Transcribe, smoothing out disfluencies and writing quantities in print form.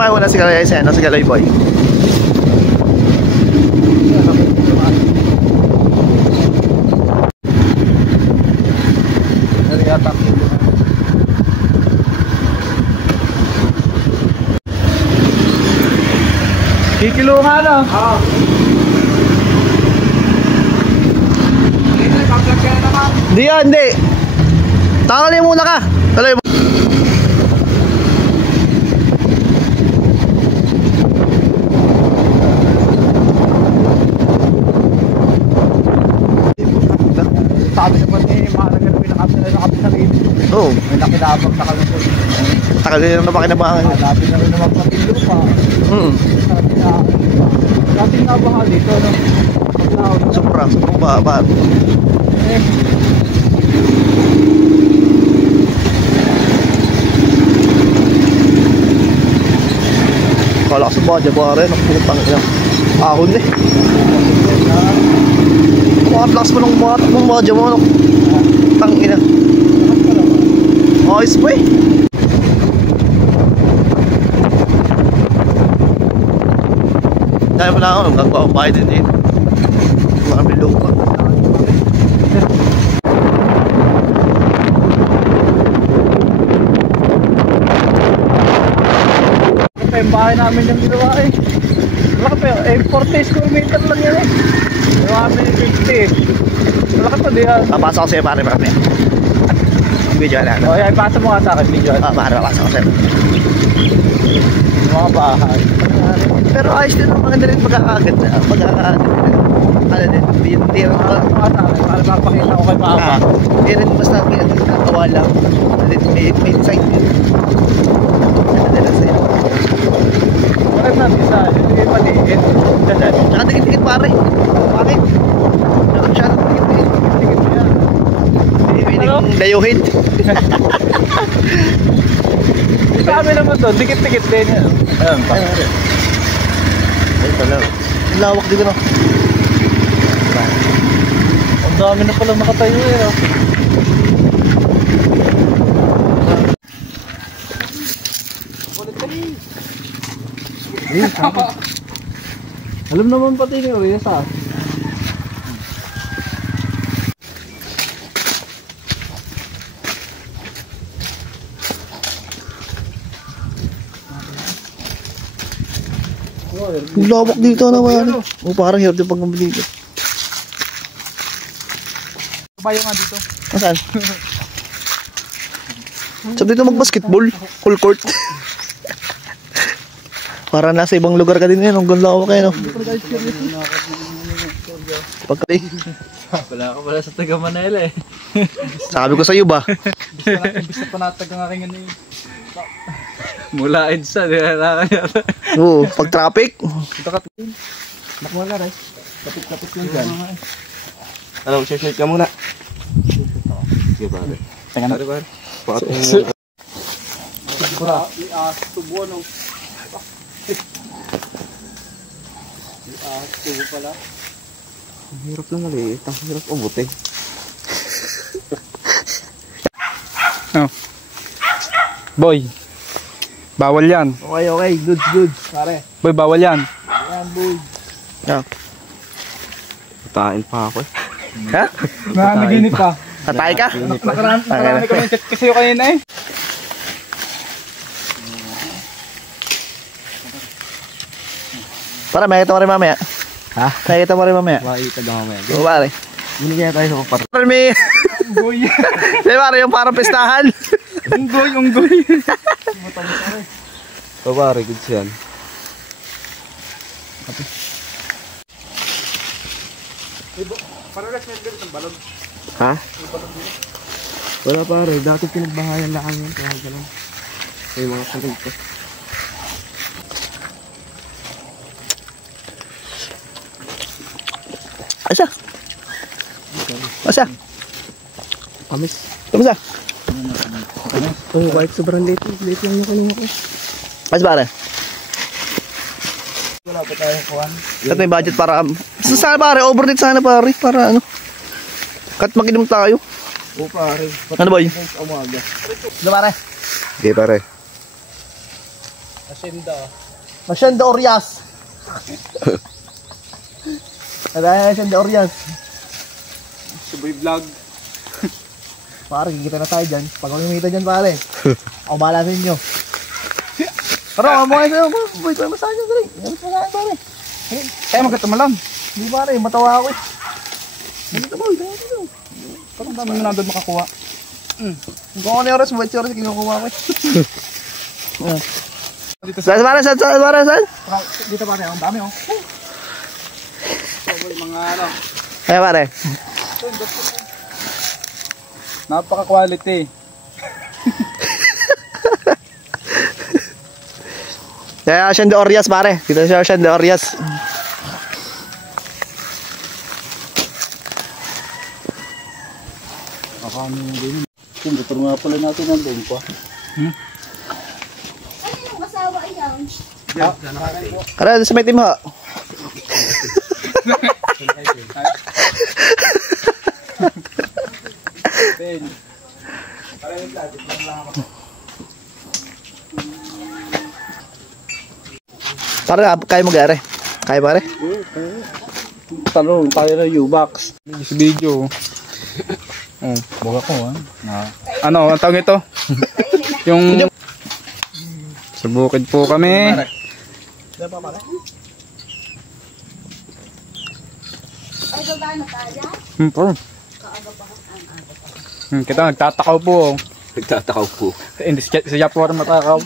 sumakay muna si Kaloy Sen, si Kaloy Boy. Kikilo nga na. Oo. Hindi yan, hindi. Tangalin muna ka. Kaloy mo. Sabi naman eh, mahalaga na pinakapit sa rin. Oo. May nakilabag na kami po. Takal din na pakinabangan. Dati na rin naman patilo pa. Dati nga ba dito, no? Sobrang baba. Kala ko sa badya pa rin. Putang ina. Ahon eh. Lakas mo ng badya mo. Putang ina. Ayos pa eh. Kaya pala ako, nagpapapay din eh. Mga bilog pa. Ito yung bahay namin yung ginawa eh. Wala ka pa yun, 40 square meter lang yan eh. Ginawa namin yung 50 eh. Wala ka pa diyan. Papasok ko sa'yo pare. Video na. O yan, ipasa mo nga sa akin video. Pare, papasok ko sa'yo. Yung mga bahay. Pero ayos din ang maganda rin pagkakaagad na. Ano din, hindi rin Para mapakita ko kay Papa. Hindi rin basta kinatawa lang. May design din. Ano din lang sa'yo. Bakit na design? Hindi kayo paligid. Tsaka dikit-dikit pare. Bakit? Masyadong dikit-dikit. Dikit mo yan. Pwedeng dayuhin. Sabi naman to, dikit-dikit din yan. Ayan pa. Ay pala. Lawak dito no. Ang dami na palang nakatayo eh. Alam naman pati ni Reyes ah. Lawak dito naman. O parang hirap din pag dito. Kabayo nga dito. Saan? Sabi dito mag-basketball. Full court. Para nasa ibang lugar ka din yan. Ang ganda ako kayo. Pagkali. Wala ako pala sa taga Manila eh. Sabi ko sa'yo ba? Bisa pa natag ang aking ano eh. Mula EDSA, di ba? Oo, pag traffic. Ito kapitin. Nak mo na rin. Kapit-kapit yun dyan. Ano, share ka muna. Sige pare. Tanga na. Pare. Pura. Tubo no. Tubo pala. Ang hirap lang maliit. Ang hirap umuti. Oh. Boy. Bawal yan. Okay. Good. Pare. Boy, bawal yan. Yan, boy. Yeah. Tatain pa ako eh. Ha? Nanaginip pa. Tatay ka? Nakarami kami chat kasi yung kanina eh. Para makita mo rin mamaya. Ha? Makita mo rin mamaya. Makita ka mamaya. Oo, pare. Binigyan tayo sa kapatid. Pare, may... Unggoy. Di pare, yung parang pistahan. Unggoy. So pare, goods yan. Ha? Wala pare, dati pinagbahayan lang yan. Kaya gano'n. May mga salig ko. Asa? Kamis. Kamusta? Oh, white sobrang late. Late lang yung kanina ko. Mas pare? Wala pa tayong kuhan. Kat may budget para... Sana pare, overnight sana pare. Para ano? Kat mag-inom tayo. Oo pare. Ano ba yun? Umaga. Ano pare? Okay pare. Hacienda Orias. Hacienda Orias. Subay vlog. Pare, kikita na tayo dyan. Pag kumita dyan, pare. Ako bahala sa inyo. Pero, mga sa'yo, boy, ko yung masahe dyan, dali. Yan, masahe, pare. Kaya magkatama lang. Hindi, pare, matawa ako eh. Dito, boy, dito. Parang dami mo na doon makakuha. Kung ano yung oras, buwit yung oras, kinukuha ko eh. Dito Saan, saan? Dito pare, ang dami oh. Mga ano. Kaya, pare. Napaka-quality. Kaya, Hacienda Orias, pare. Dito siya, Hacienda Orias. Akami din. Kung betul nga pala natin nandun pa. Ano yung asawa yan? Kaya, sa may team ho. Pare, kaya mo gare? Kaya, pare? Talong tayo na U-Box. Sa video. Oh, boga ko ano, ang tawag ito? Yung sa bukid po kami. Ay, baba na tayo? Kita nagtatakaw po. Nagtatakaw po. Hindi si Japor matakaw.